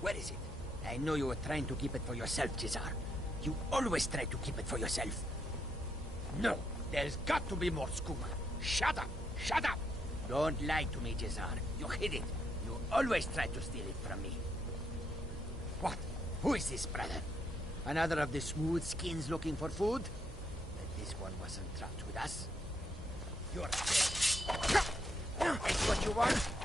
Where is it? I know you were trying to keep it for yourself, Jizar. You always try to keep it for yourself. No, there's got to be more skooma. Shut up! Shut up! Don't lie to me, Jizar. You hid it. You always try to steal it from me. What? Who is this, brother? Another of the smooth skins looking for food? But this one wasn't trapped with us. You're dead. That's what you want?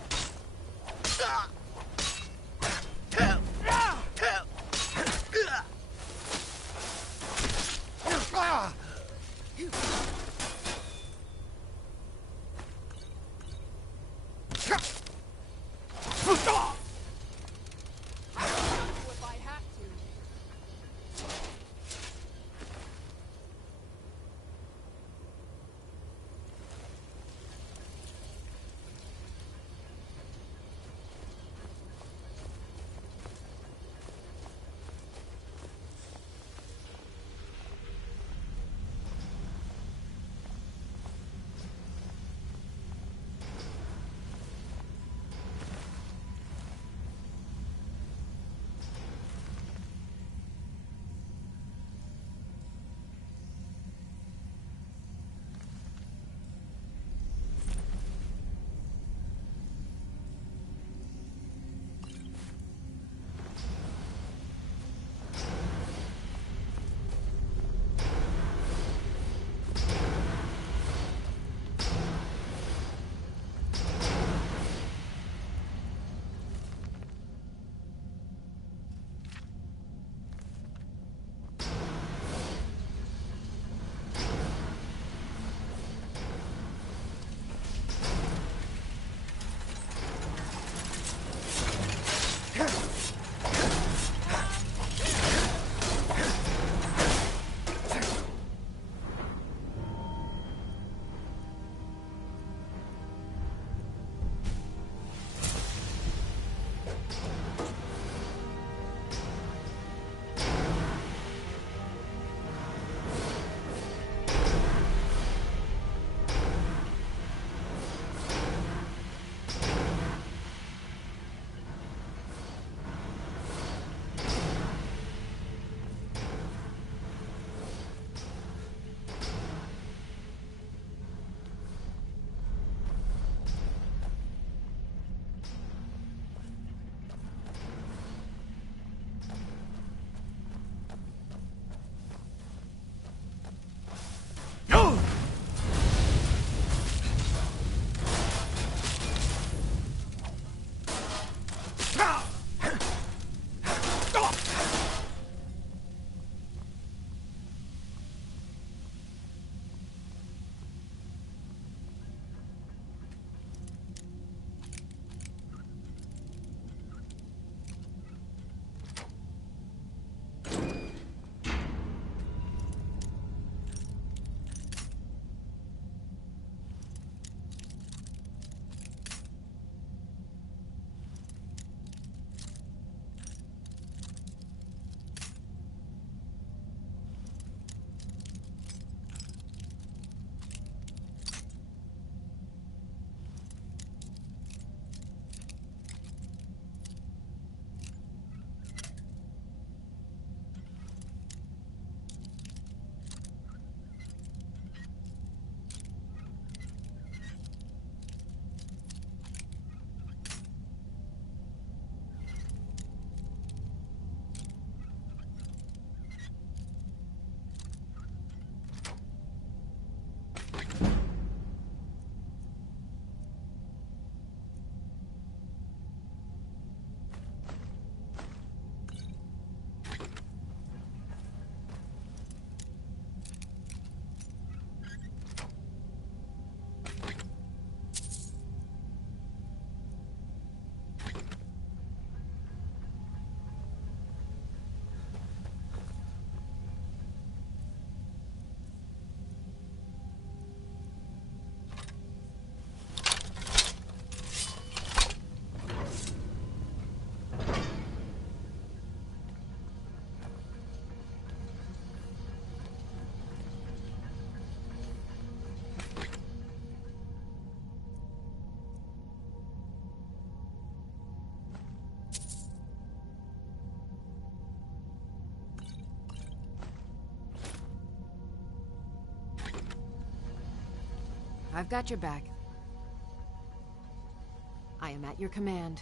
I've got your back. I am at your command.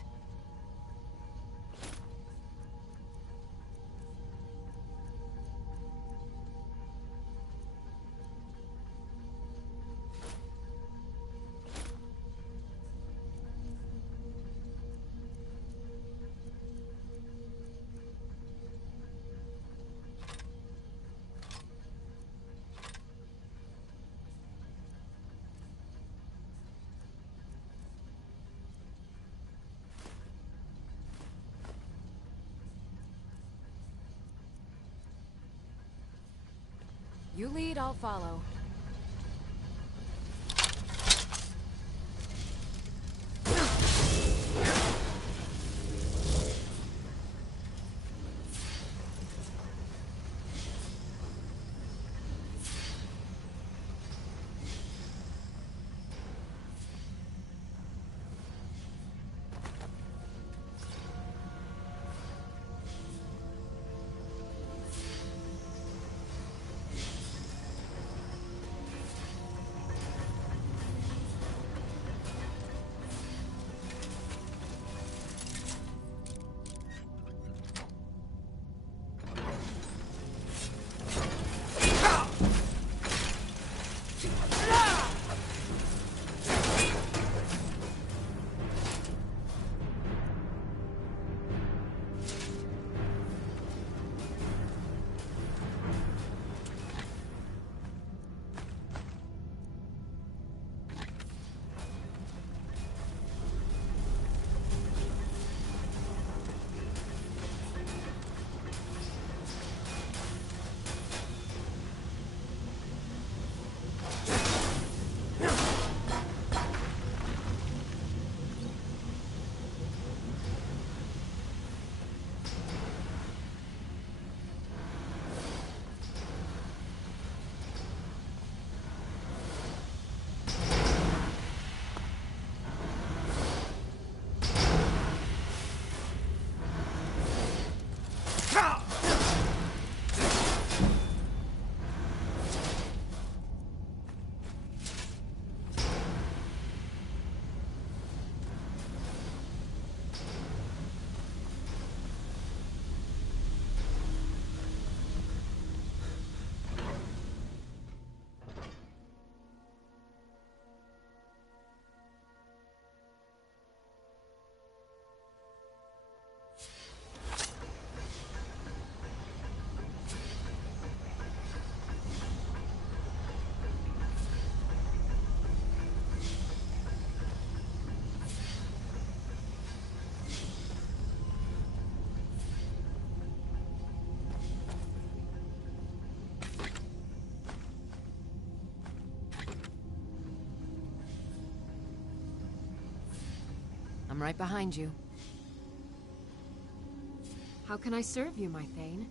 You lead, I'll follow. I'm right behind you. How can I serve you, my Thane?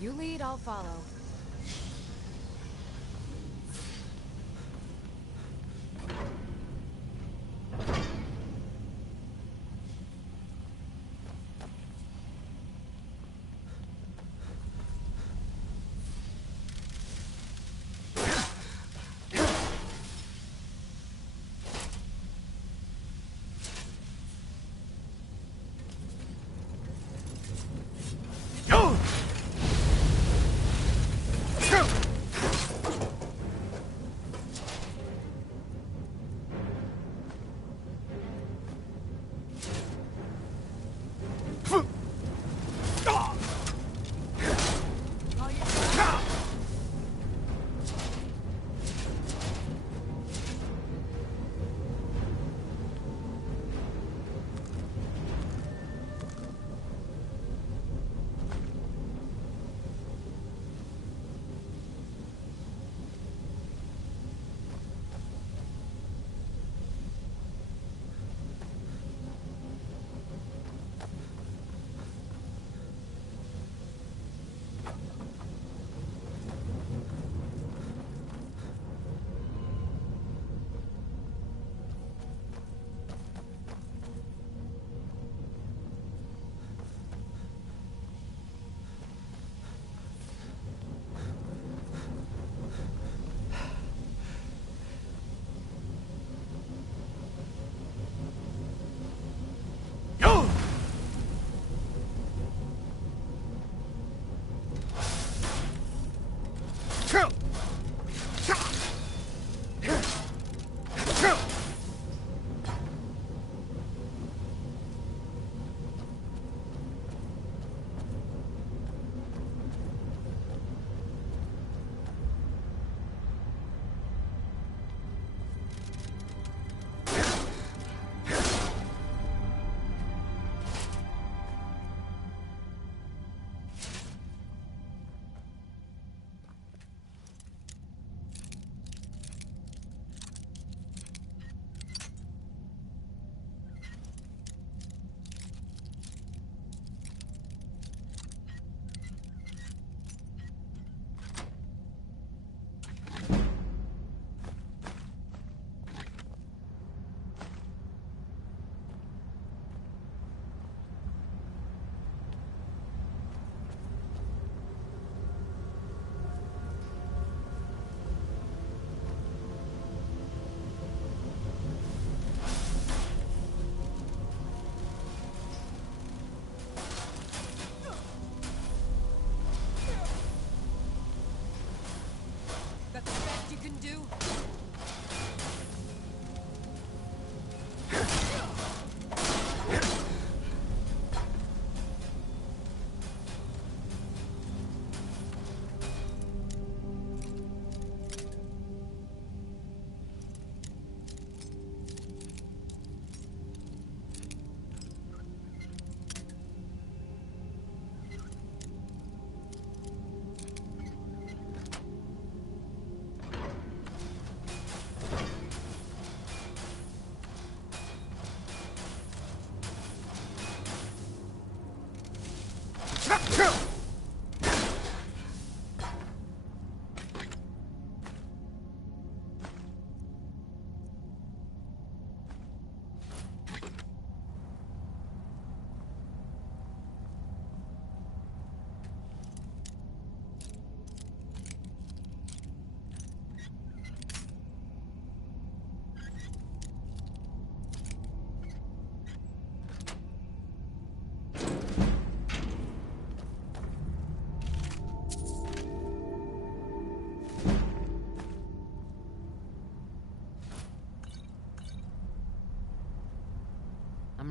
You lead, I'll follow.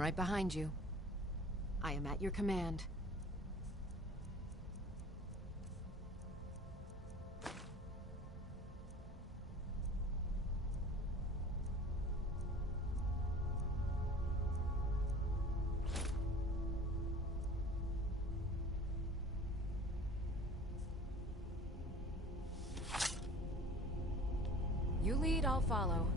right behind you. I am at your command. You lead, I'll follow.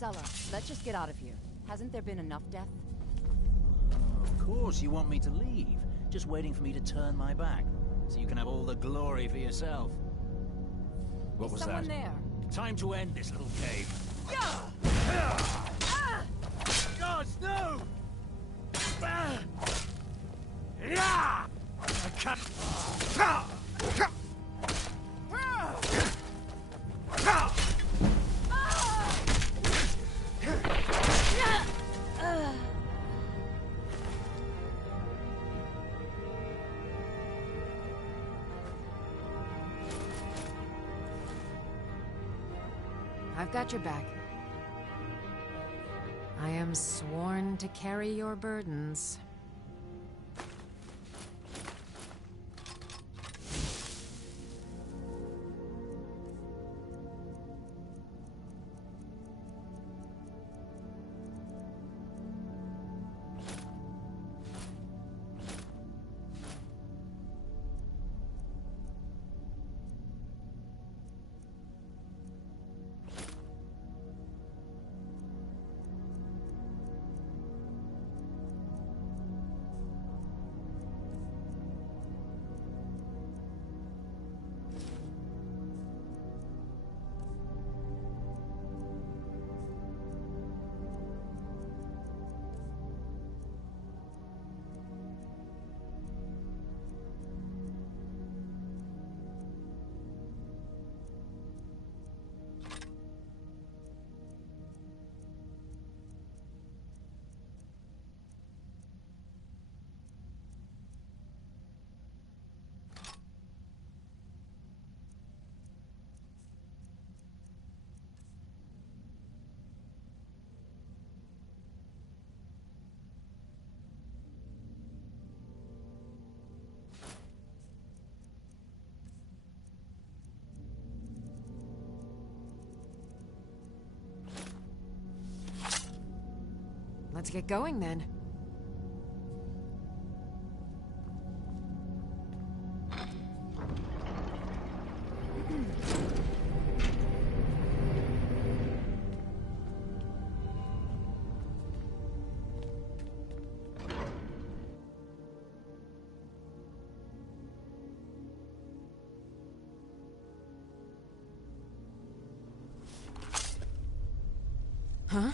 cellar. Let's just get out of here. Hasn't there been enough death? Of course you want me to leave. Just waiting for me to turn my back. So you can have all the glory for yourself. What was that? Someone there. Time to end this little cave. Gods, no! I can't... I've got your back. I am sworn to carry your burdens. Let's get going then. Huh?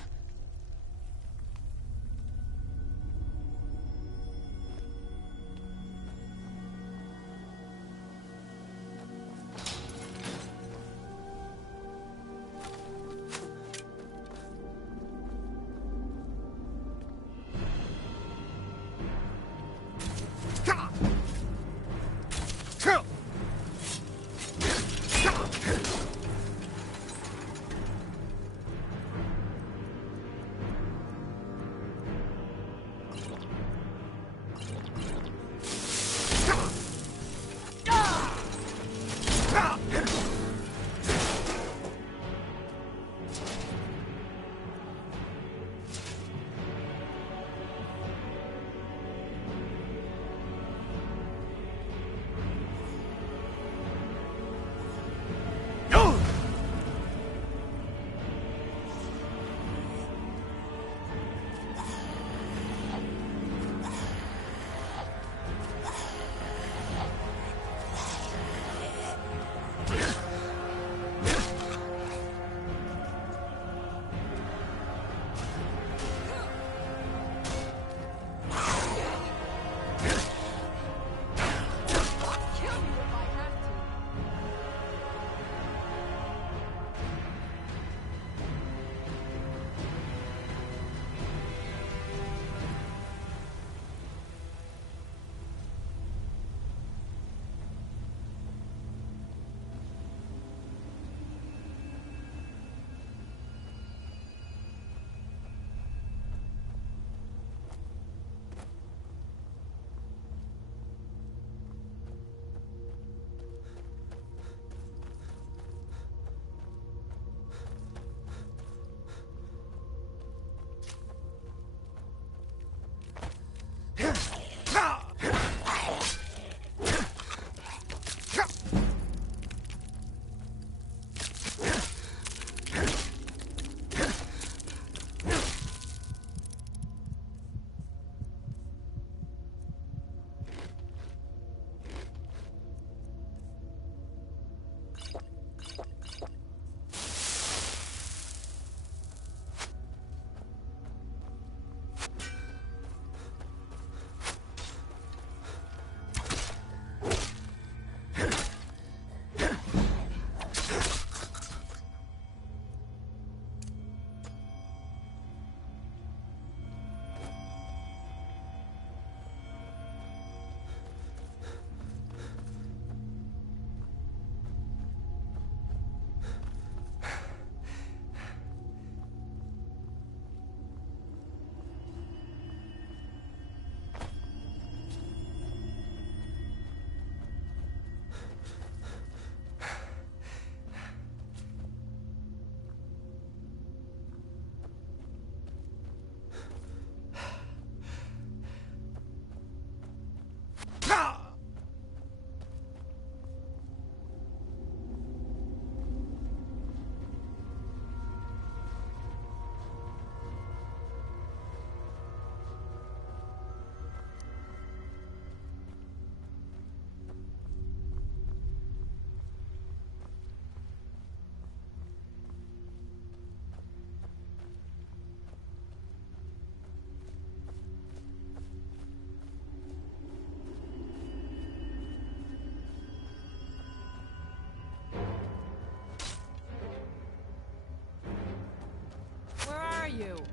you!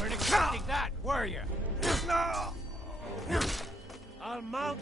Weren't expecting that, were you? I'll mount.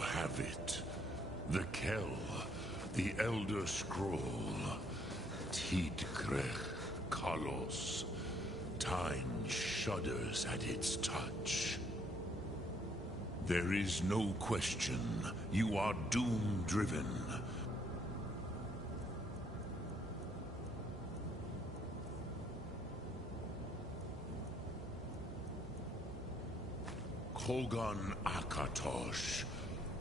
have it. The Kell, the Elder Scroll. Tidkrech Kalos. Time shudders at its touch. There is no question. You are doom-driven. Kogan Akatosh.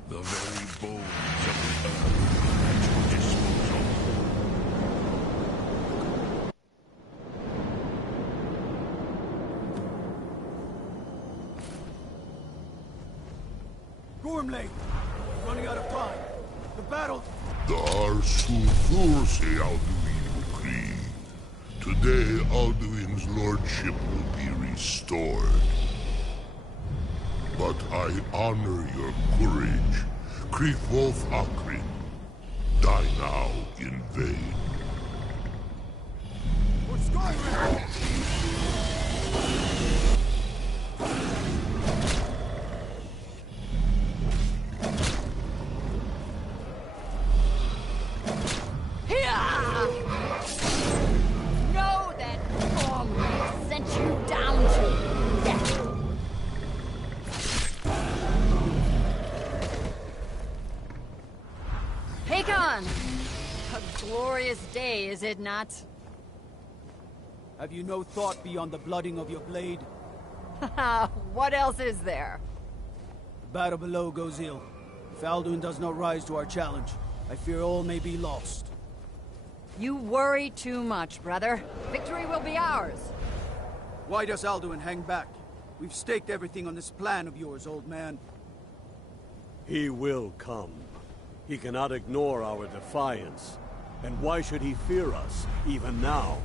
The very bones of the earth at your disposal. Gormley! Running out of time. The battle... The Arsul-Thurse Alduin Ukri. Today, Alduin's lordship will be restored. But I honor your courage. Kriegwolf Akrin. Die now in vain. For Skyrim! Know that Gormley sent you down to death. Hakon! A glorious day, is it not? Have you no thought beyond the blooding of your blade? What else is there? The battle below goes ill. If Alduin does not rise to our challenge, I fear all may be lost. You worry too much, brother. Victory will be ours. Why does Alduin hang back? We've staked everything on this plan of yours, old man. He will come. He cannot ignore our defiance. And why should he fear us, even now?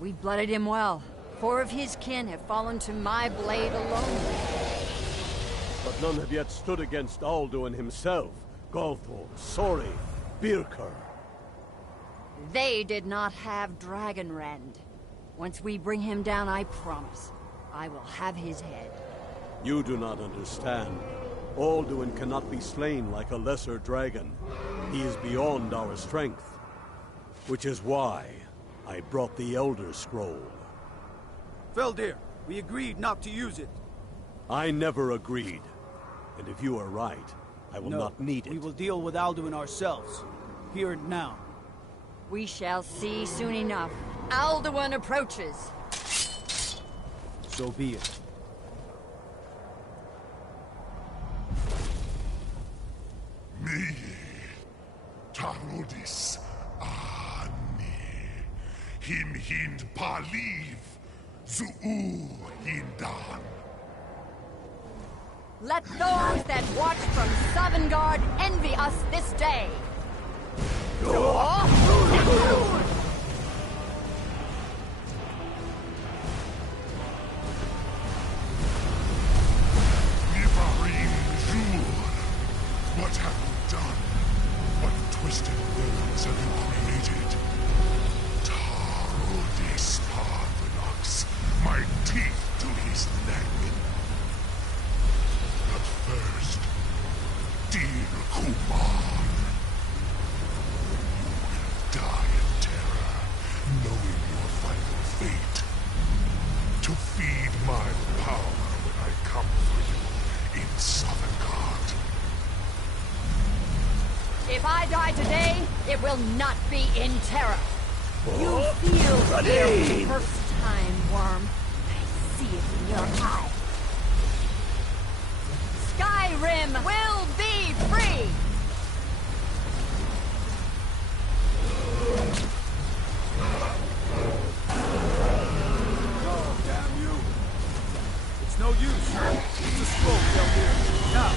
We blooded him well. 4 of his kin have fallen to my blade alone. But none have yet stood against Alduin himself. Galthor, Sori, Birker. They did not have Dragonrend. Once we bring him down, I promise, I will have his head. You do not understand. Alduin cannot be slain like a lesser dragon. He is beyond our strength. Which is why I brought the Elder Scroll. Feldir, we agreed not to use it. I never agreed. And if you are right, I will not need it. We will deal with Alduin ourselves. Here and now. We shall see soon enough. Alduin approaches. So be it. Me, Tarodis, Ani, Him Hind Paliv, Zuu Hindan. Let those that watch from Sovngarde envy us this day. Nivarim Zur, what have you done? What twisted worlds have you created? Tarodis Parthenax, my teeth to his neck. But first, dear Kumar, you will die in terror, knowing your final fate. To feed my power when I come for you in Sovngarde. If I die today, it will not be in terror. You feel fear for the first time, Worm. I see it in your eye. Skyrim will be free! Oh, damn you! It's no use. It's a scroll, Feldir. Now!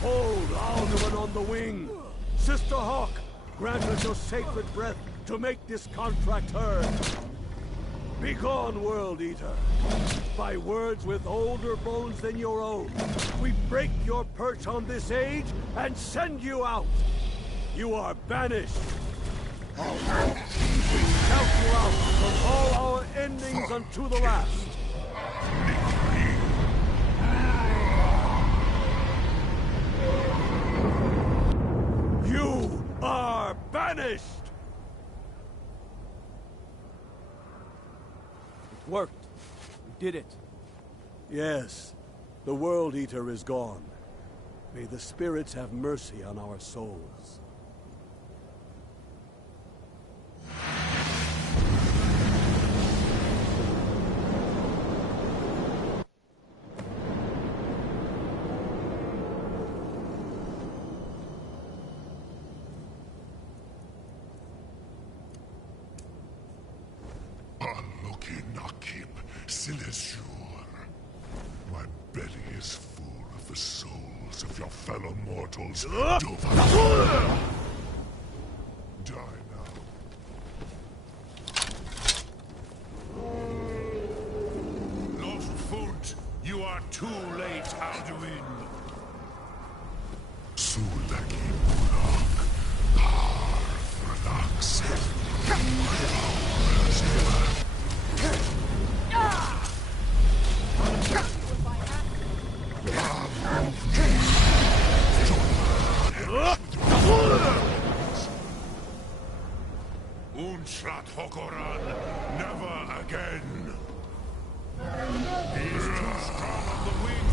Hold Alduin on the wing! Sister Hawk, grant us your sacred breath to make this contract heard. Begone, World Eater! By words with older bones than your own, we break your perch on this age and send you out! You are banished! Alduin, we shout you out from all our endings unto the last! vanished! It worked. We did it. Yes, the World Eater is gone. May the spirits have mercy on our souls. My belly is full of the souls of your fellow mortals. Die now. Lord Funt, you are too late, Alduin. Sulaki Mulak. Relax. Unshrat Hokoran, never again. He is too strong on the wing.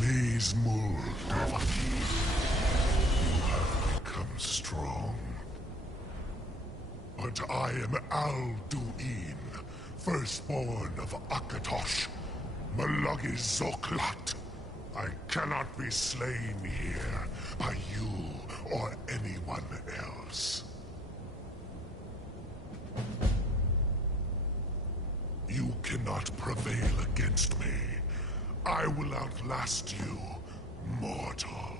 Maze Mul Dovaki. You have become strong. But I am Alduin, firstborn of Akatosh, Malagi Zoklat. I cannot be slain here by you or anyone else. You cannot prevail against me. I will outlast you, mortal.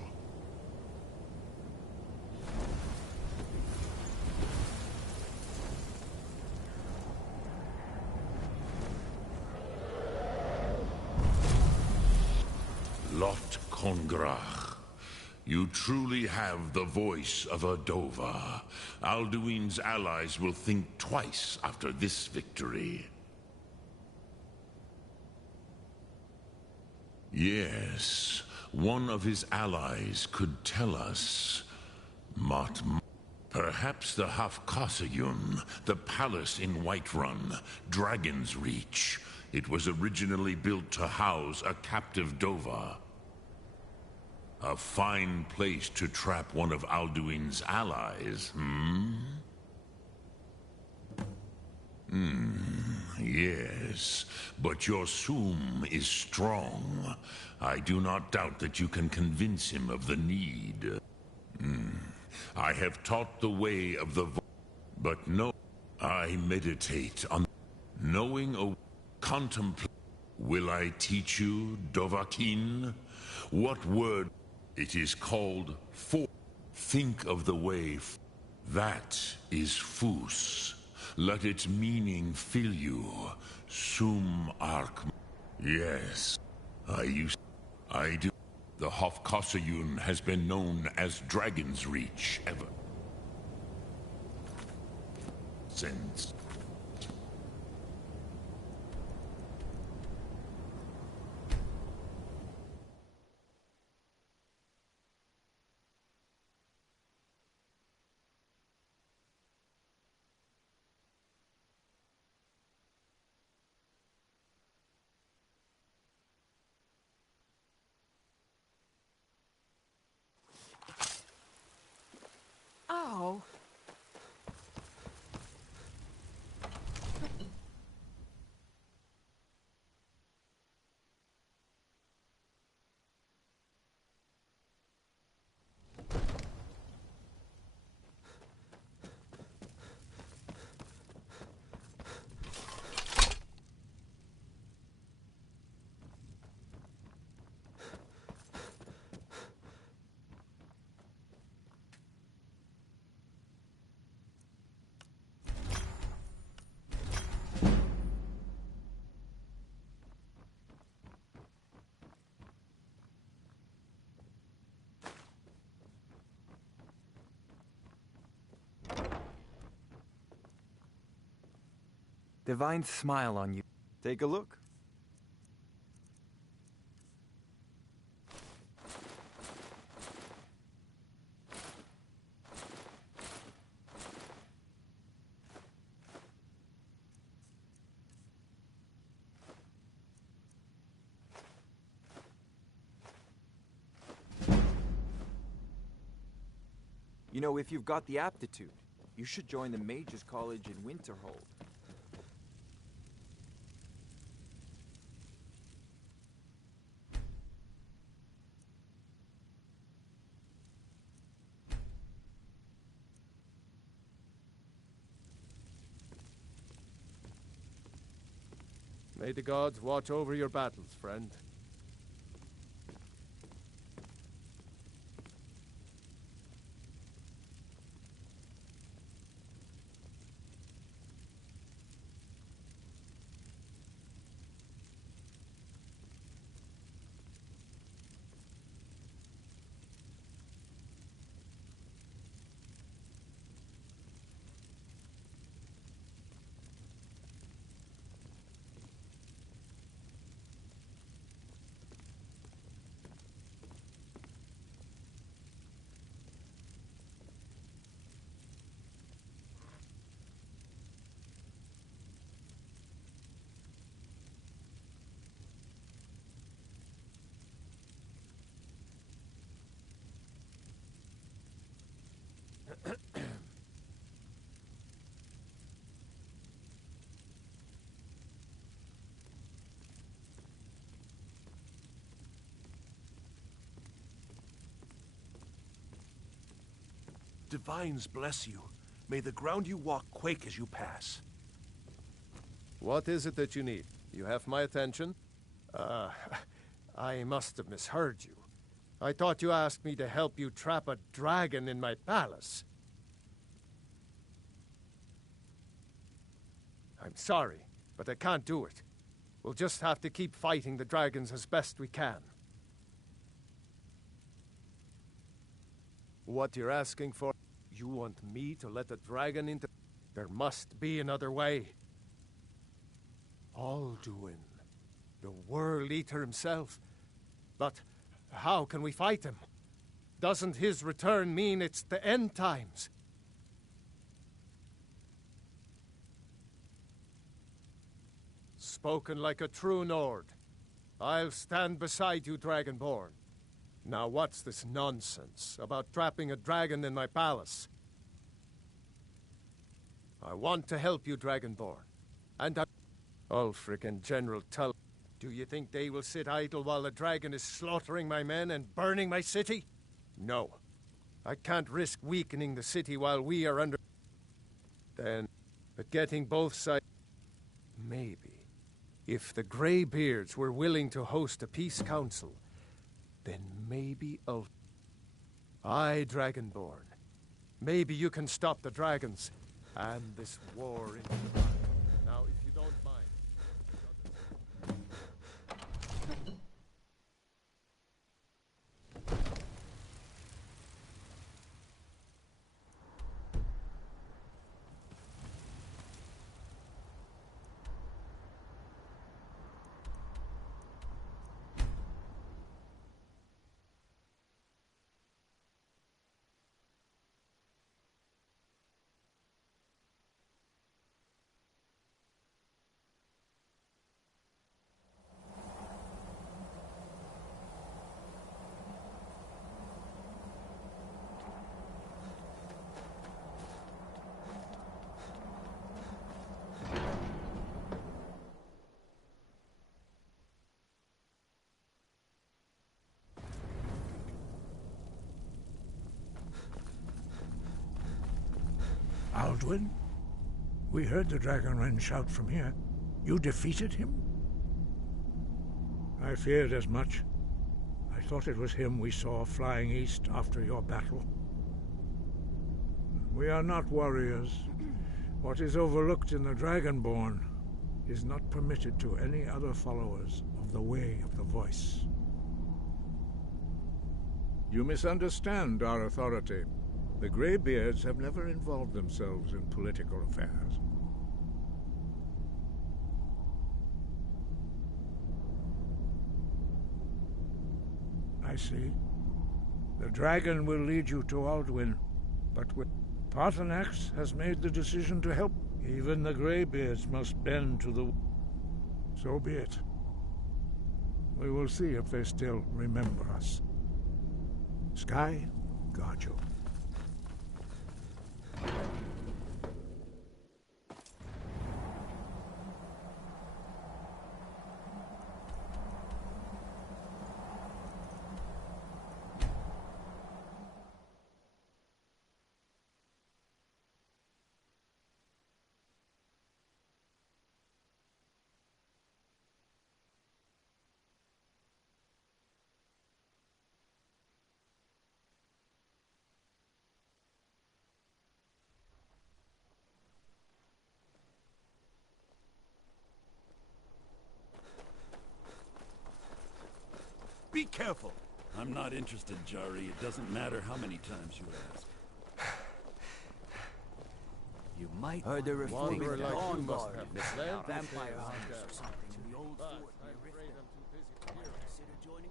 Lot Kongrach. You truly have the voice of a Dova. Alduin's allies will think twice after this victory. Yes, one of his allies could tell us. Perhaps the Hafkasayun, the palace in Whiterun, Dragon's Reach. It was originally built to house a captive Dova. A fine place to trap one of Alduin's allies, Yes, but your Sum is strong. I do not doubt that you can convince him of the need. I have taught the way of the but no, I meditate on knowing a contemplate. Will I teach you, Dovahkiin? What word? It is called for. Think of the way. That is Fus. Let its meaning fill you. Sum Ark. Yes, I do. The Hofkosayun has been known as Dragon's Reach ever since. Oh. divine smile on you. Take a look. You know, if you've got the aptitude, you should join the Mages College in Winterhold. May the gods watch over your battles, friend. Divines bless you. May the ground you walk quake as you pass. What is it that you need? You have my attention? I must have misheard you. I thought you asked me to help you trap a dragon in my palace. I'm sorry, but I can't do it. We'll just have to keep fighting the dragons as best we can. What you're asking for? You want me to let a dragon into... There must be another way. Alduin, the World Eater himself. But how can we fight him? Doesn't his return mean it's the end times? Spoken like a true Nord. I'll stand beside you, Dragonborn. Now what's this nonsense about trapping a dragon in my palace? I want to help you, Dragonborn. And Ulfric and General Tull. Do you think they will sit idle while the dragon is slaughtering my men and burning my city? No. I can't risk weakening the city while we are under... Then, but getting both sides... Maybe. If the Greybeards were willing to host a peace council, then maybe Aye, Dragonborn. Maybe you can stop the dragons and this war in the land. Now, if you don't mind... Alduin? We heard the Dragonren shout from here. You defeated him? I feared as much. I thought it was him we saw flying east after your battle. We are not warriors. What is overlooked in the Dragonborn is not permitted to any other followers of the Way of the Voice. You misunderstand our authority. The Greybeards have never involved themselves in political affairs. I see. The dragon will lead you to Alduin, but Paarthurnax has made the decision to help. Even the Greybeards must bend to the... So be it. We will see if they still remember us. Sky, guard you. Be careful! I'm not interested, Jari. It doesn't matter how many times you ask. You might heard there were Wanderer like you must guard. have misled vampire hunters or something in the old fort near Riften. Might consider joining.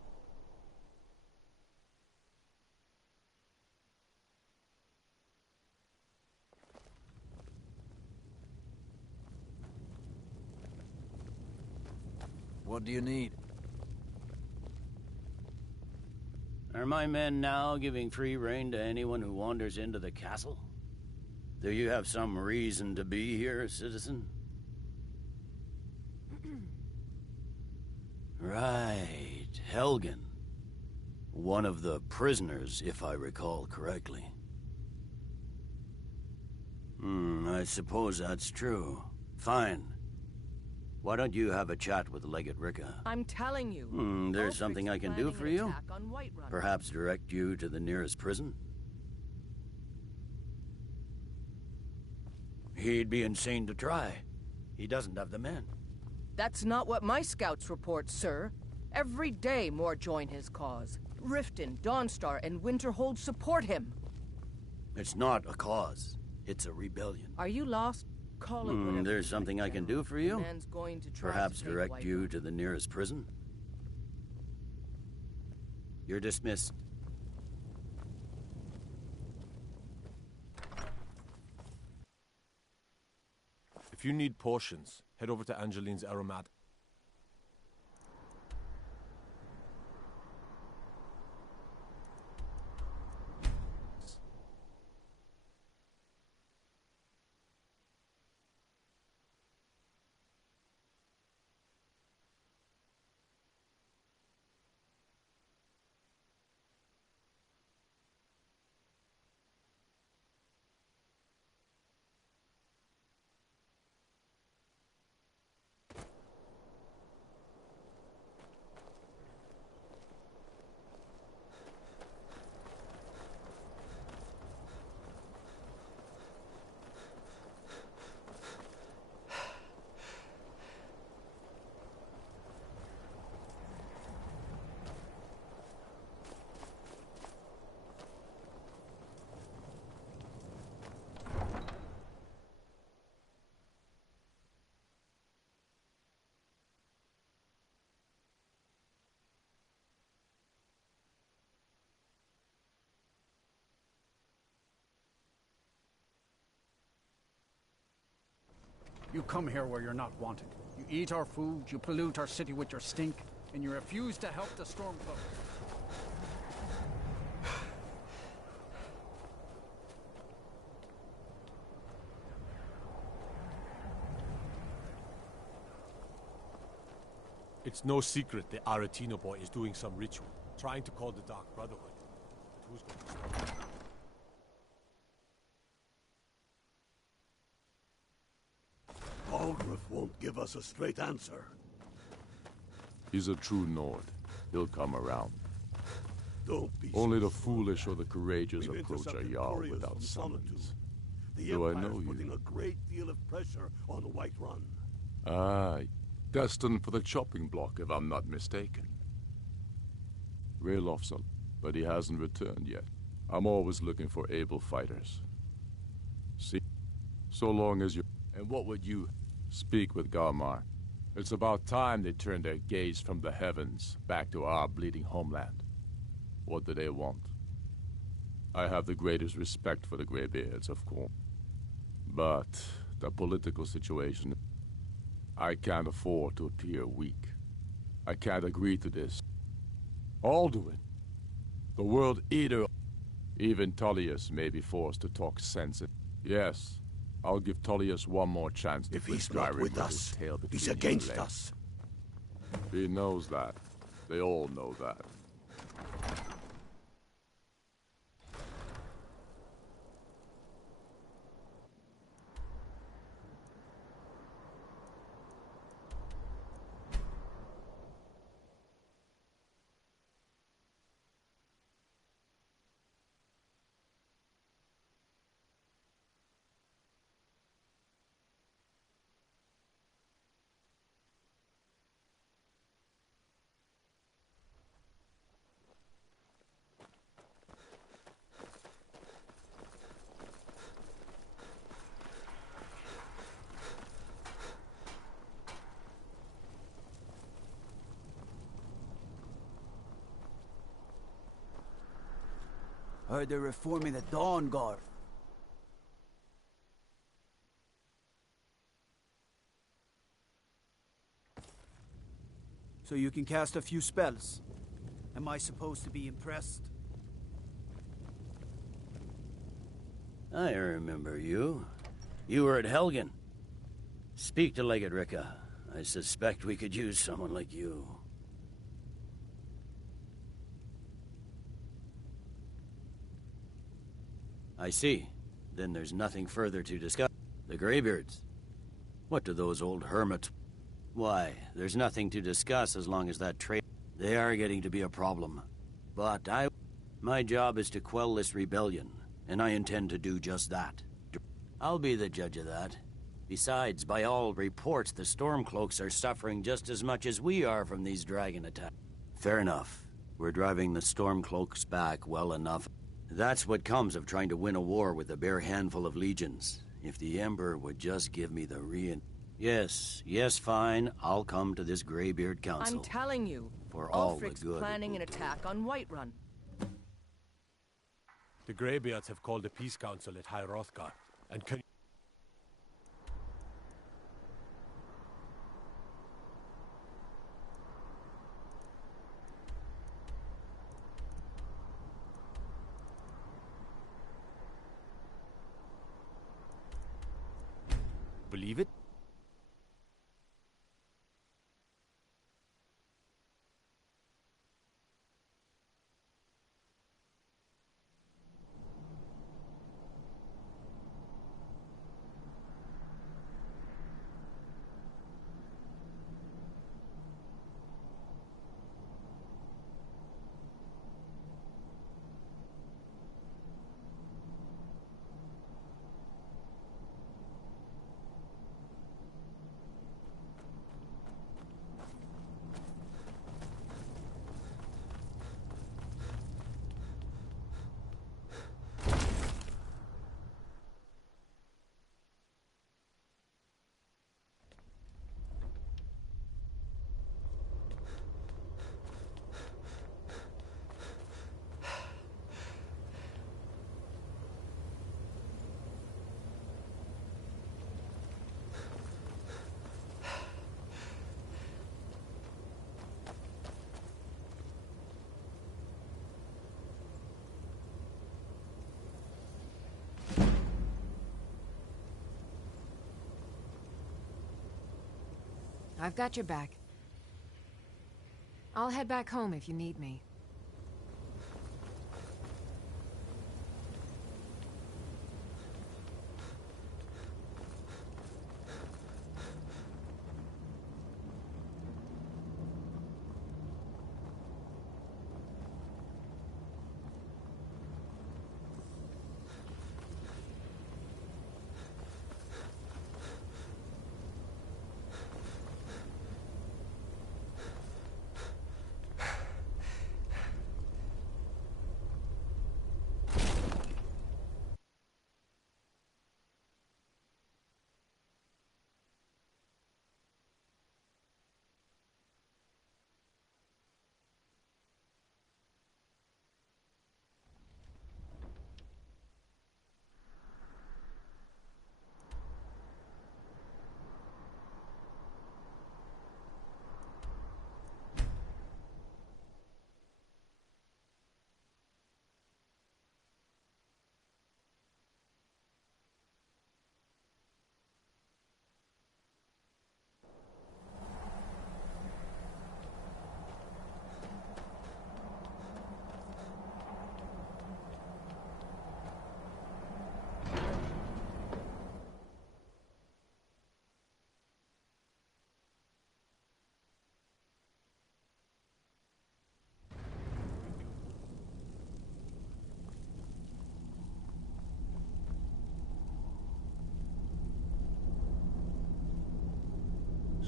What do you need? Are my men now giving free rein to anyone who wanders into the castle? Do you have some reason to be here, citizen? Right, Helgen. One of the prisoners, if I recall correctly. I suppose that's true. Fine. Why don't you have a chat with Legate Ricka? I'm telling you. There's something I can do for you? Attack on Whiterun. Perhaps direct you to the nearest prison? He'd be insane to try. He doesn't have the men. That's not what my scouts report, sir. Every day more join his cause. Riften, Dawnstar, and Winterhold support him. It's not a cause. It's a rebellion. Are you lost? Call it whatever. There's something I can do for you? Man's going to try Perhaps to take direct you Whiterun. to the nearest prison? You're dismissed. If you need potions, head over to Angeline's Aromat. You come here where you're not wanted. You eat our food, you pollute our city with your stink, and you refuse to help the Stormcloak. It's no secret the Aretino boy is doing some ritual, trying to call the Dark Brotherhood. But who's going to stop him? Aldrich won't give us a straight answer. He's a true Nord. He'll come around. Don't be Only so the foolish or the courageous We've approach a intercepted Jarl couriers without from Solitude. summons. The Do I Empire's know putting you? a great deal of pressure on Whiterun. Aye, destined for the chopping block, if I'm not mistaken. Raylof's up, but he hasn't returned yet. I'm always looking for able fighters. See, so long as you... And what would you... Speak with Galmar. It's about time they turned their gaze from the heavens back to our bleeding homeland. What do they want? I have the greatest respect for the Greybeards, of course. But the political situation... I can't afford to appear weak. I can't agree to this. Alduin, the World Eater... Even Tullius may be forced to talk sense. Yes, I'll give Tullius one more chance to If quit he's not Skyrim with us, his tail between he's his against legs. us. He knows that. They all know that. Heard they're reforming the Dawn Guard. So you can cast a few spells. Am I supposed to be impressed? I remember you. You were at Helgen. Speak to Legate Ricka. I suspect we could use someone like you. I see. Then there's nothing further to discuss. The Greybeards. What do those old hermits... Why, there's nothing to discuss as long as that trade... They are getting to be a problem. But my job is to quell this rebellion, and I intend to do just that. I'll be the judge of that. Besides, by all reports, the Stormcloaks are suffering just as much as we are from these dragon attacks. Fair enough. We're driving the Stormcloaks back well enough. That's what comes of trying to win a war with a bare handful of legions. If the Emperor would just give me the Yes, fine. I'll come to this Greybeard Council. I'm telling you, For all the Ulfric's good. planning an attack on Whiterun. The Greybeards have called a peace council at High Hrothgar, and can... believe it? I've got your back. I'll head back home if you need me.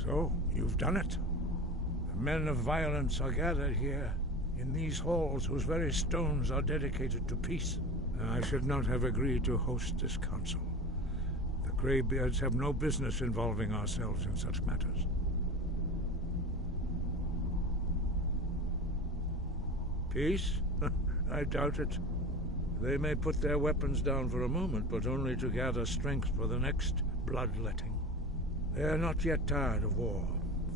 So, you've done it. The men of violence are gathered here, in these halls whose very stones are dedicated to peace. I should not have agreed to host this council. The Greybeards have no business involving ourselves in such matters. Peace? I doubt it. They may put their weapons down for a moment, but only to gather strength for the next bloodletting. They are not yet tired of war.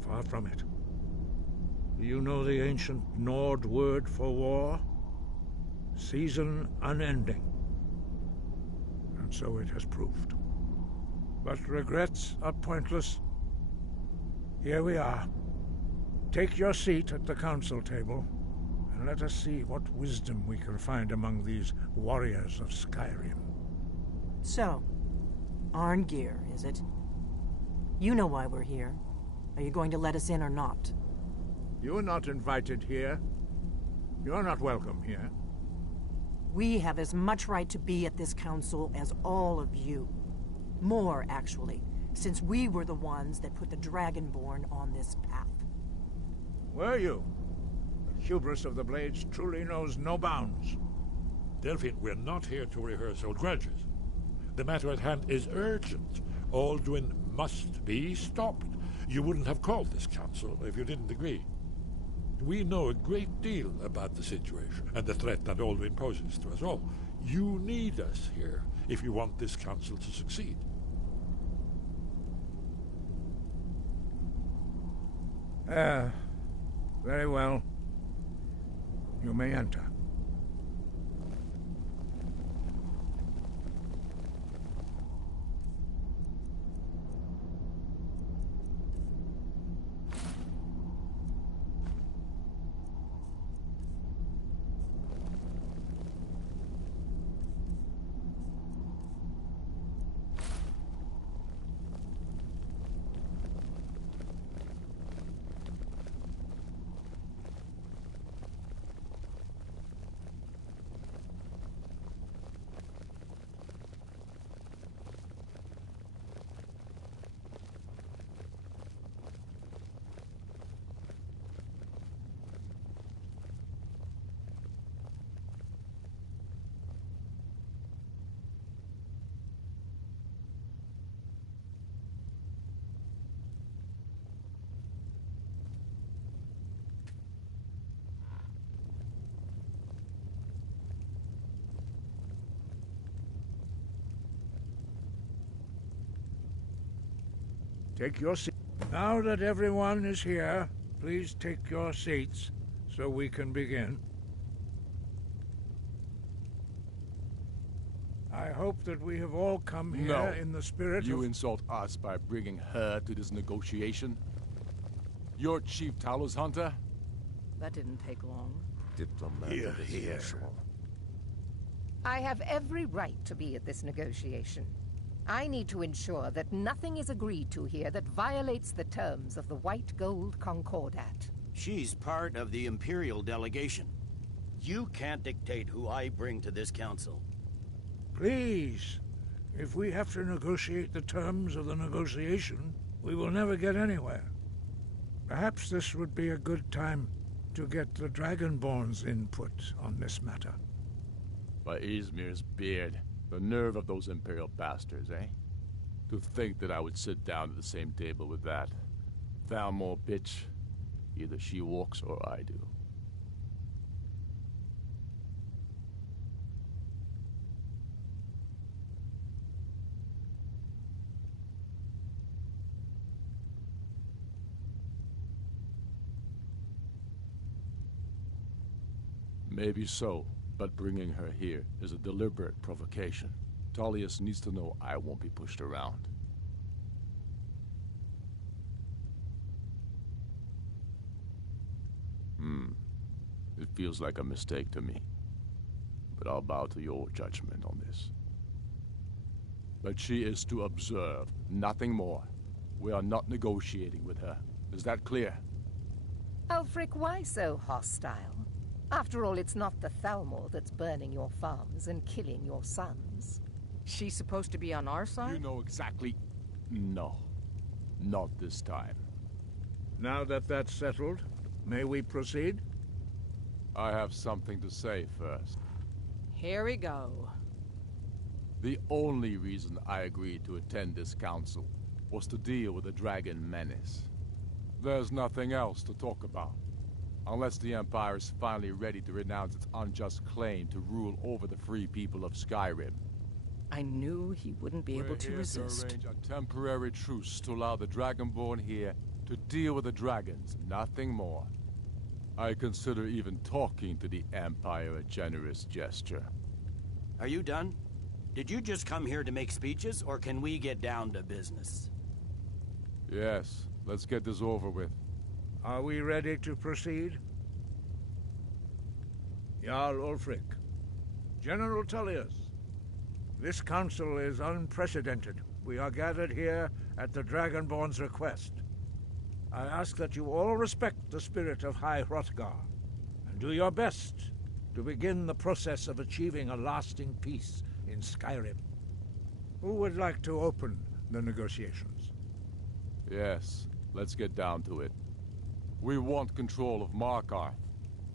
Far from it. Do you know the ancient Nord word for war? Season unending. And so it has proved. But regrets are pointless. Here we are. Take your seat at the council table, and let us see what wisdom we can find among these warriors of Skyrim. So, Arngeir, is it? You know why we're here. Are you going to let us in or not? You are not invited here. You're not welcome here. We have as much right to be at this council as all of you. More, actually, since we were the ones that put the Dragonborn on this path. Were you? The hubris of the Blades truly knows no bounds. Delphine, we're not here to rehearse old grudges. The matter at hand is urgent. Alduin must be stopped. You wouldn't have called this council if you didn't agree. We know a great deal about the situation and the threat that Alduin poses to us all. You need us here if you want this council to succeed. Very well. You may enter. Take your seat. Now that everyone is here, please take your seats so we can begin. I hope that we have all come here in the spirit of... You insult us by bringing her to this negotiation? You're Chief Talos Hunter? That didn't take long. Diplomatic as usual. I have every right to be at this negotiation. I need to ensure that nothing is agreed to here that violates the terms of the White Gold Concordat. She's part of the Imperial delegation. You can't dictate who I bring to this council. Please, if we have to negotiate the terms of the negotiation, we will never get anywhere. Perhaps this would be a good time to get the Dragonborn's input on this matter. By Izmir's beard. The nerve of those Imperial bastards, eh? To think that I would sit down at the same table with that. Thalmor bitch. Either she walks or I do. Maybe so. But bringing her here is a deliberate provocation. Tullius needs to know I won't be pushed around. It feels like a mistake to me. But I'll bow to your judgment on this. But she is to observe, nothing more. We are not negotiating with her. Is that clear? Ulfric, why so hostile? After all, it's not the Thalmor that's burning your farms and killing your sons. She's supposed to be on our side? You know exactly... No. Not this time. Now that that's settled, may we proceed? I have something to say first. Here we go. The only reason I agreed to attend this council was to deal with the dragon menace. There's nothing else to talk about. Unless the Empire is finally ready to renounce its unjust claim to rule over the free people of Skyrim. I knew he wouldn't be able to resist. We're here to arrange a temporary truce to allow the Dragonborn here to deal with the dragons, nothing more. I consider even talking to the Empire a generous gesture. Are you done? Did you just come here to make speeches, or can we get down to business? Yes, let's get this over with. Are we ready to proceed? Jarl Ulfric, General Tullius, this council is unprecedented. We are gathered here at the Dragonborn's request. I ask that you all respect the spirit of High Hrothgar, and do your best to begin the process of achieving a lasting peace in Skyrim. Who would like to open the negotiations? Yes, let's get down to it. We want control of Markarth.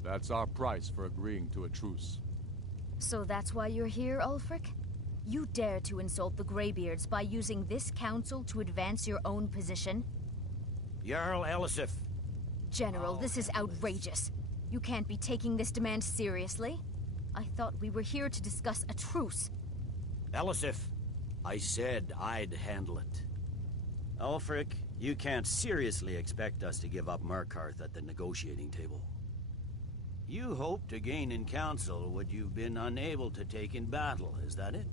That's our price for agreeing to a truce. So that's why you're here, Ulfric? You dare to insult the Greybeards by using this council to advance your own position? Jarl Elisif. General, this is outrageous. You can't be taking this demand seriously. I thought we were here to discuss a truce. Elisif, I said I'd handle it. Ulfric, you can't seriously expect us to give up Markarth at the negotiating table. You hoped to gain in council what you've been unable to take in battle, is that it?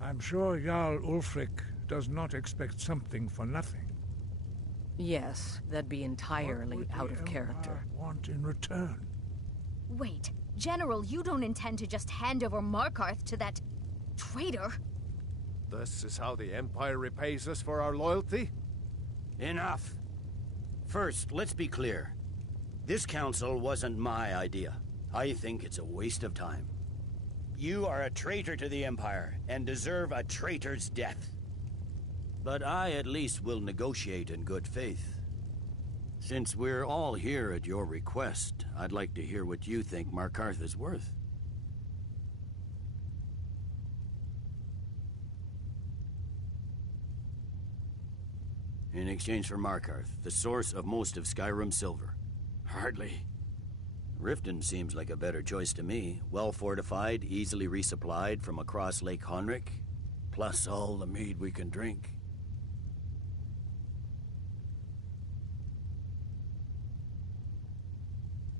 I'm sure Jarl Ulfric does not expect something for nothing. Yes, that'd be entirely out of character. Want in return? Wait, General, you don't intend to just hand over Markarth to that traitor? This is how the Empire repays us for our loyalty? Enough. First, let's be clear. This council wasn't my idea. I think it's a waste of time. You are a traitor to the Empire, and deserve a traitor's death. But I at least will negotiate in good faith. Since we're all here at your request, I'd like to hear what you think Markarth is worth. In exchange for Markarth, the source of most of Skyrim's silver. Hardly. Riften seems like a better choice to me. Well fortified, easily resupplied from across Lake Honric, plus all the mead we can drink.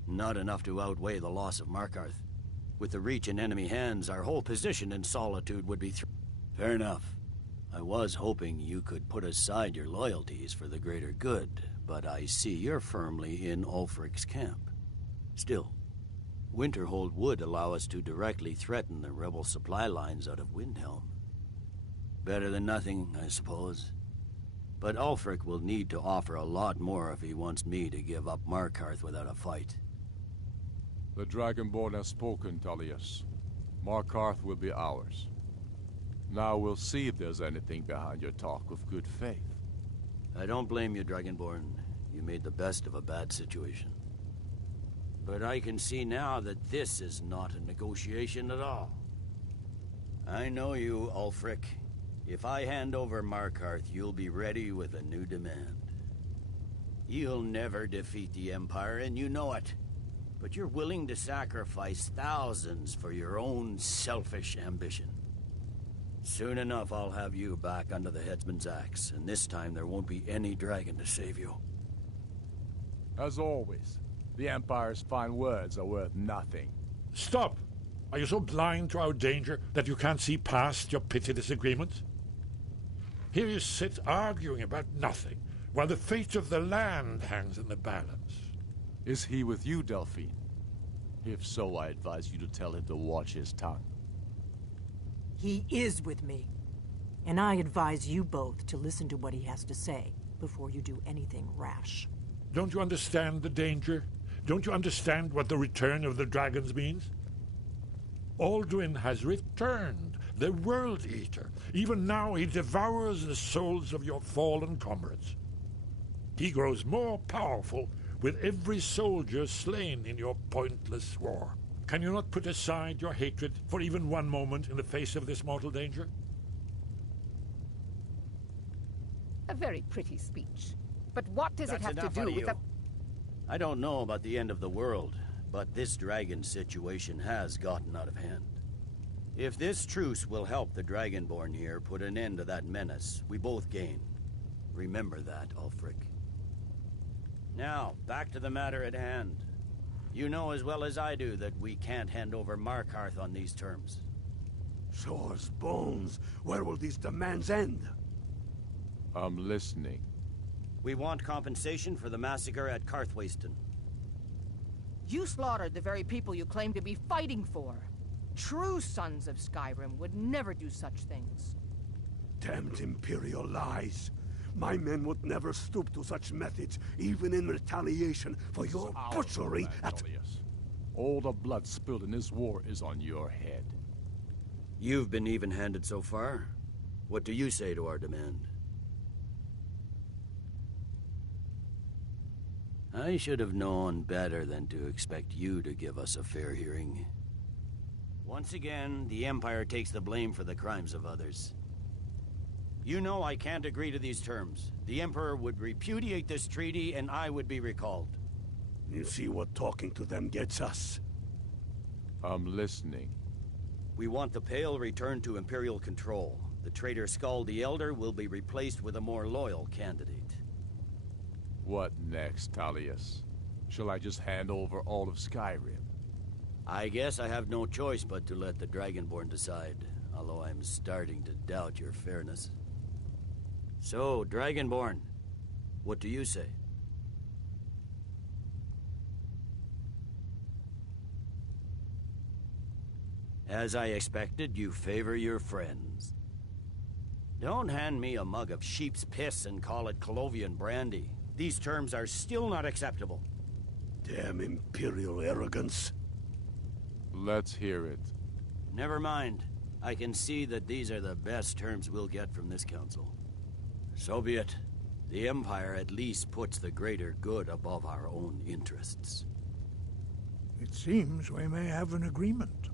Not enough to outweigh the loss of Markarth. With the Reach in enemy hands, our whole position in Solitude would be Fair enough. I was hoping you could put aside your loyalties for the greater good, but I see you're firmly in Ulfric's camp. Still, Winterhold would allow us to directly threaten the rebel supply lines out of Windhelm. Better than nothing, I suppose. But Ulfric will need to offer a lot more if he wants me to give up Markarth without a fight. The Dragonborn has spoken, Tullius. Markarth will be ours. Now we'll see if there's anything behind your talk of good faith. I don't blame you, Dragonborn. You made the best of a bad situation. But I can see now that this is not a negotiation at all. I know you, Ulfric. If I hand over Markarth, you'll be ready with a new demand. You'll never defeat the Empire, and you know it. But you're willing to sacrifice thousands for your own selfish ambition. Soon enough, I'll have you back under the headsman's axe, and this time there won't be any dragon to save you. As always, the Empire's fine words are worth nothing. Stop! Are you so blind to our danger that you can't see past your petty disagreements? Here you sit arguing about nothing, while the fate of the land hangs in the balance. Is he with you, Delphine? If so, I advise you to tell him to watch his tongue. He is with me. And I advise you both to listen to what he has to say before you do anything rash. Don't you understand the danger? Don't you understand what the return of the dragons means? Alduin has returned, the World Eater. Even now he devours the souls of your fallen comrades. He grows more powerful with every soldier slain in your pointless war. Can you not put aside your hatred for even one moment in the face of this mortal danger? A very pretty speech. But what does it That's have to enough do out of with you. the... I don't know about the end of the world, but this dragon situation has gotten out of hand. If this truce will help the Dragonborn here put an end to that menace, we both gain. Remember that, Ulfric. Now, back to the matter at hand. You know as well as I do that we can't hand over Markarth on these terms. Shores, bones, where will these demands end? I'm listening. We want compensation for the massacre at Karthwasten. You slaughtered the very people you claim to be fighting for. True sons of Skyrim would never do such things. Damned Imperial lies. My men would never stoop to such methods, even in retaliation for your butchery at... All the blood spilled in this war is on your head. You've been even-handed so far. What do you say to our demand? I should have known better than to expect you to give us a fair hearing. Once again, the Empire takes the blame for the crimes of others. You know I can't agree to these terms. The Emperor would repudiate this treaty, and I would be recalled. You see what talking to them gets us? I'm listening. We want the Pale returned to Imperial control. The traitor Skull the Elder will be replaced with a more loyal candidate. What next, Talius? Shall I just hand over all of Skyrim? I guess I have no choice but to let the Dragonborn decide, although I'm starting to doubt your fairness. So, Dragonborn, what do you say? As I expected, you favor your friends. Don't hand me a mug of sheep's piss and call it Colovian brandy. These terms are still not acceptable. Damn Imperial arrogance. Let's hear it. Never mind. I can see that these are the best terms we'll get from this council. So be it. The Empire at least puts the greater good above our own interests. It seems we may have an agreement.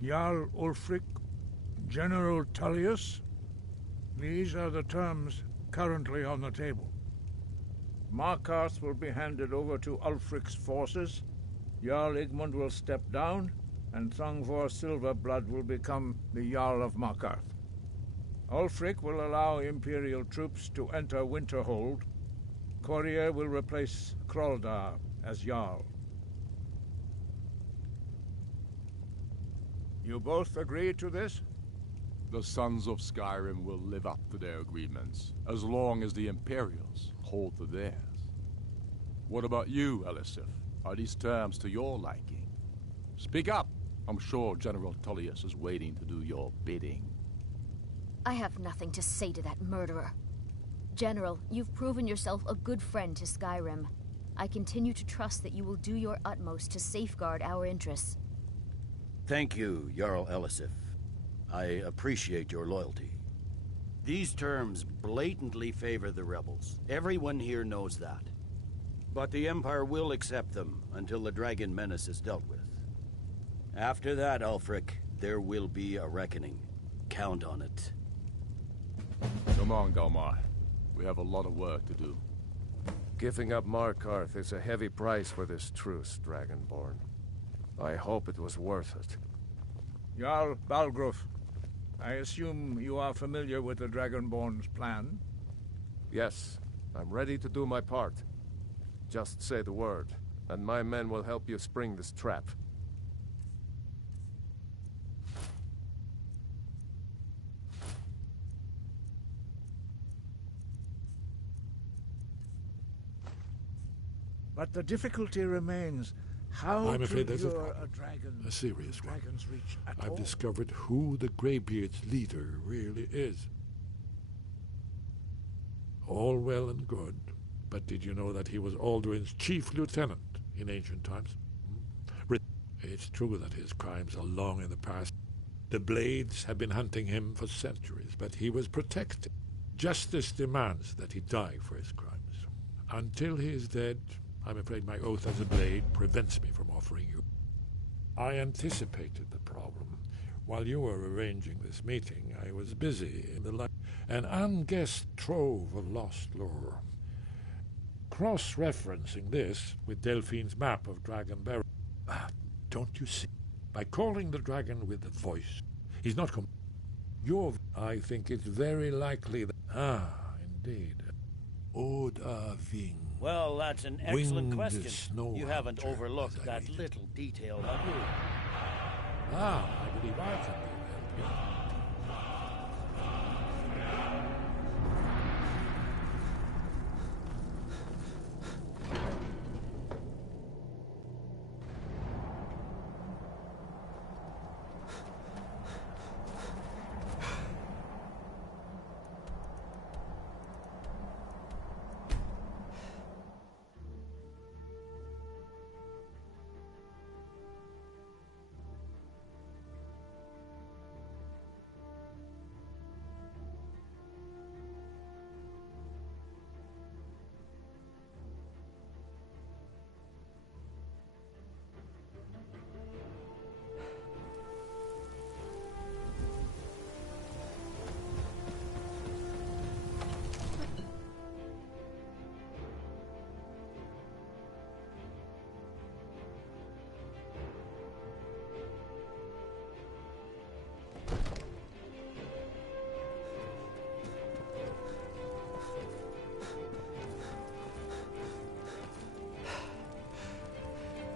Jarl Ulfric, General Tullius, these are the terms currently on the table. Markarth will be handed over to Ulfric's forces, Jarl Igmund will step down, and Thongvor Silverblood will become the Jarl of Markarth. Ulfric will allow Imperial troops to enter Winterhold. Courier will replace Kraldar as Jarl. You both agree to this? The Sons of Skyrim will live up to their agreements, as long as the Imperials hold to theirs. What about you, Elisif? Are these terms to your liking? Speak up! I'm sure General Tullius is waiting to do your bidding. I have nothing to say to that murderer. General, you've proven yourself a good friend to Skyrim. I continue to trust that you will do your utmost to safeguard our interests. Thank you, Jarl Elisif. I appreciate your loyalty. These terms blatantly favor the rebels. Everyone here knows that. But the Empire will accept them until the dragon menace is dealt with. After that, Ulfric, there will be a reckoning. Count on it. Come on, Galmar. We have a lot of work to do. Giving up Markarth is a heavy price for this truce, Dragonborn. I hope it was worth it. Jarl Balgruf, I assume you are familiar with the Dragonborn's plan? Yes, I'm ready to do my part. Just say the word, and my men will help you spring this trap. But the difficulty remains. How I'm afraid to there's lure a dragon a serious one. dragon's reach at I've all? discovered who the Greybeard's leader really is. All well and good, but did you know that he was Alduin's chief lieutenant in ancient times? It's true that his crimes are long in the past. The Blades have been hunting him for centuries, but he was protected. Justice demands that he die for his crimes. Until he is dead, I'm afraid my oath as a blade prevents me from offering you. I anticipated the problem. While you were arranging this meeting, I was busy in the an unguessed trove of lost lore. Cross-referencing this with Delphine's map of Dragon Barrow. Don't you see? By calling the dragon with the voice, he's not I think it's very likely that... indeed. Oda Ving. Well, that's an excellent question. You haven't hunter, overlooked that little detail, have you? I believe I can be of help.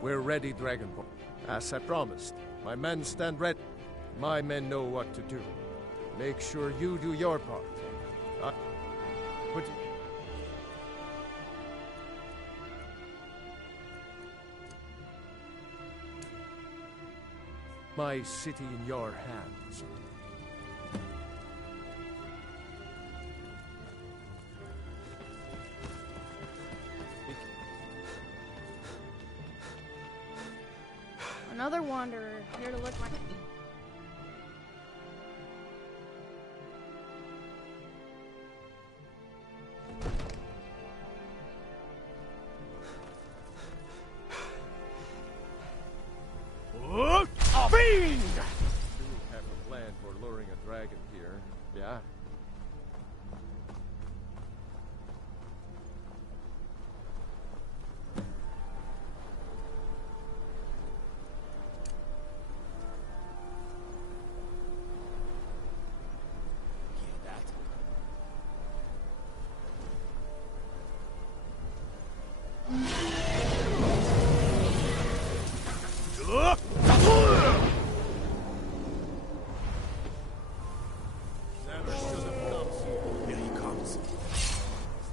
We're ready, Dragonborn. As I promised, my men stand ready. My men know what to do. Make sure you do your part. Put my city in your hands. Another wanderer, here to look my... Fiend! You have a plan for luring a dragon here, yeah?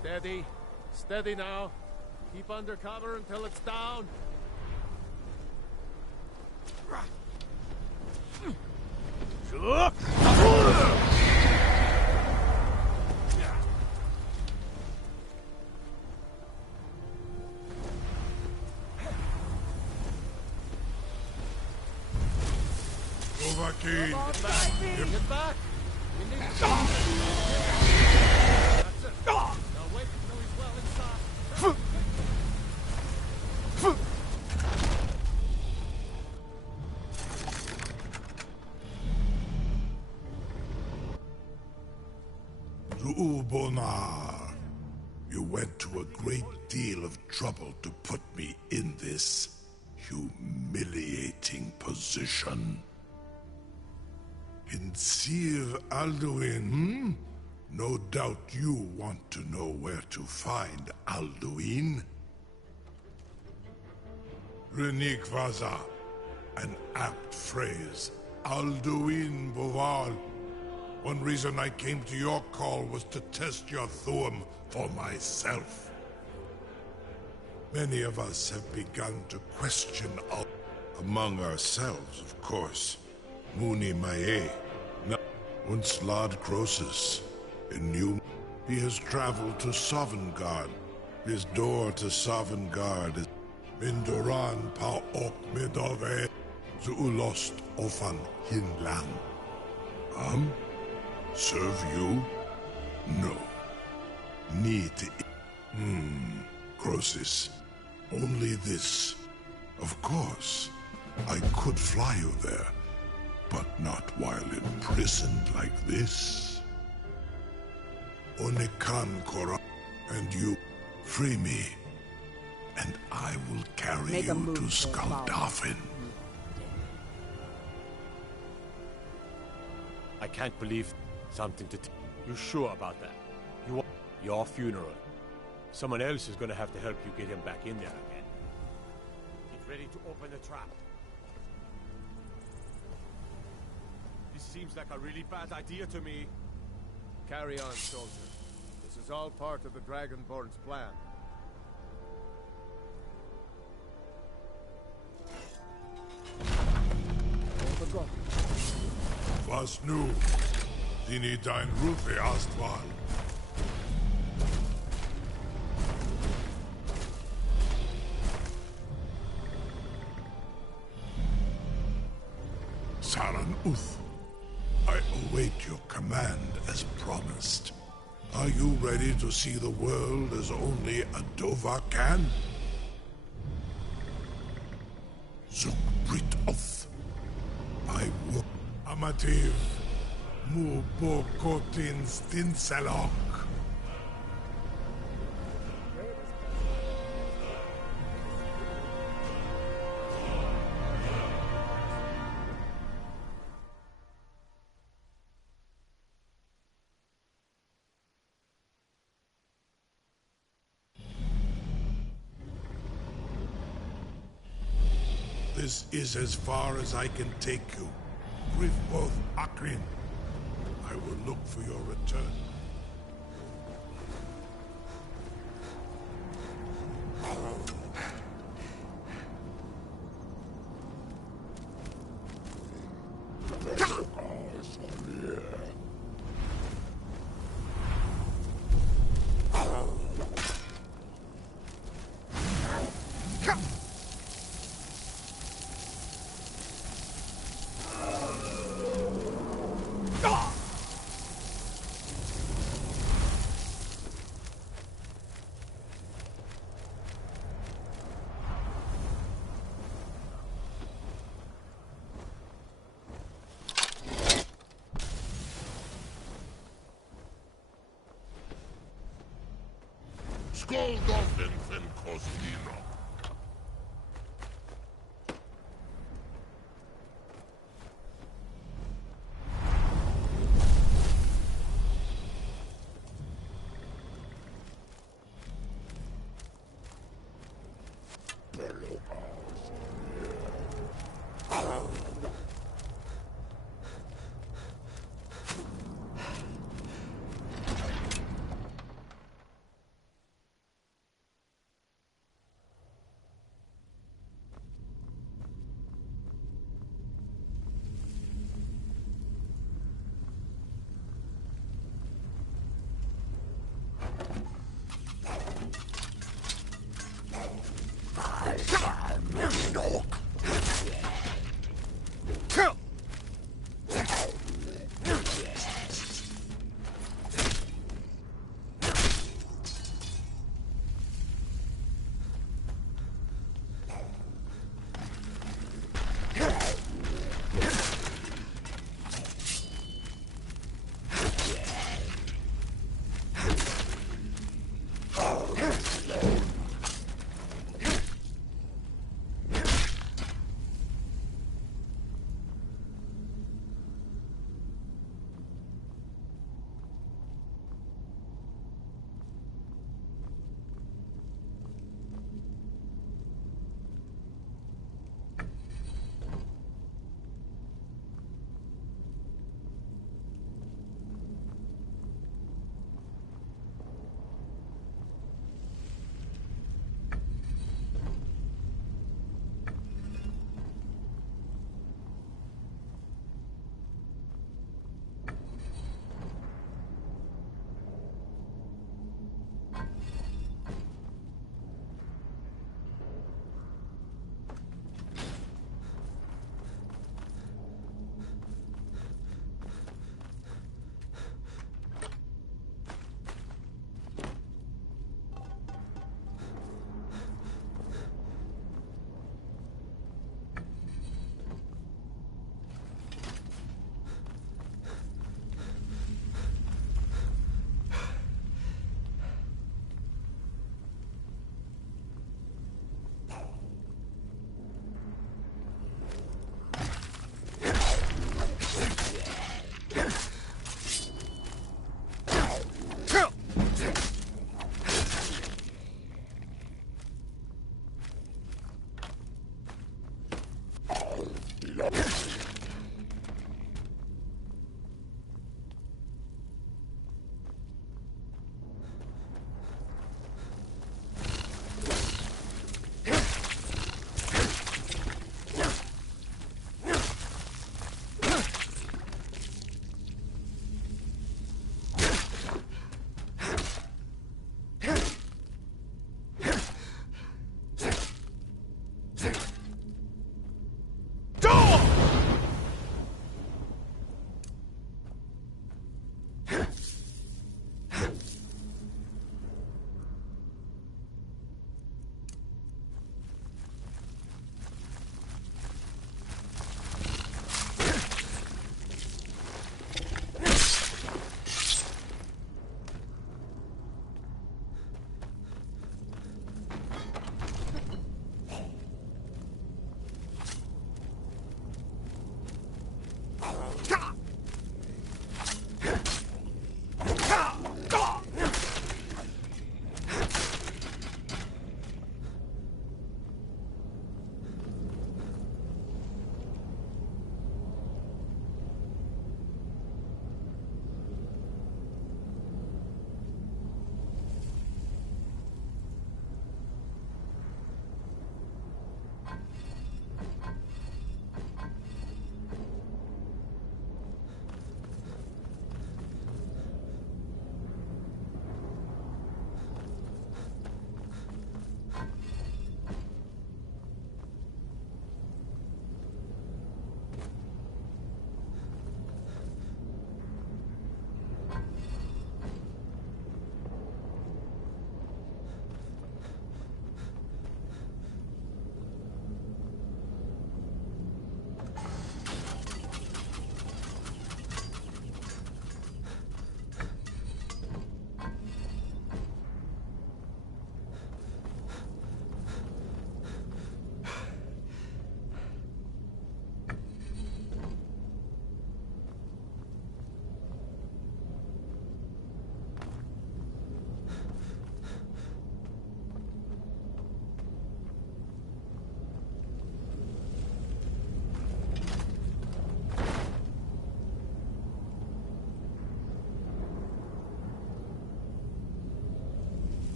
Steady. Steady now. Keep under cover until it's down. Overkeen! Get back! We need to... That's it. Now wait until he's well inside. Zuubonar, you went to a great deal of trouble to put me in this humiliating position. In Sir Alduin, No doubt you want to know where to find Alduin. Renikvaza, an apt phrase. Alduin Boval. One reason I came to your call was to test your Thuum for myself. Many of us have begun to question among ourselves, of course. Muni Mae, Unslad Croesus, in New. He has traveled to Sovngarde. His door to Sovngarde is Mindoran Pa Ok Midove, Zuulost Ofan Hinlan. Serve you? No. Need to. Croesus. Only this. Of course, I could fly you there, but not while imprisoned like this. Onikan Kora, and you, free me, and I will carry you to Skaldafin. I can't believe something to You sure about that? You want your funeral? Someone else is gonna have to help you get him back in there again. Get ready to open the trap. This seems like a really bad idea to me. Carry on, soldier. This is all part of the Dragonborn's plan. Was nu? Dini dein Rufe Astval. Saran Uth, I await your command as promised. Are you ready to see the world as only a Dova can? Zukbrit Oth, I will. Amativ, Mu Bokotin Stinselok. This is as far as I can take you. Griffboth Akrin. I will look for your return. Skoldorfen fen Kostino.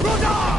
Rudder!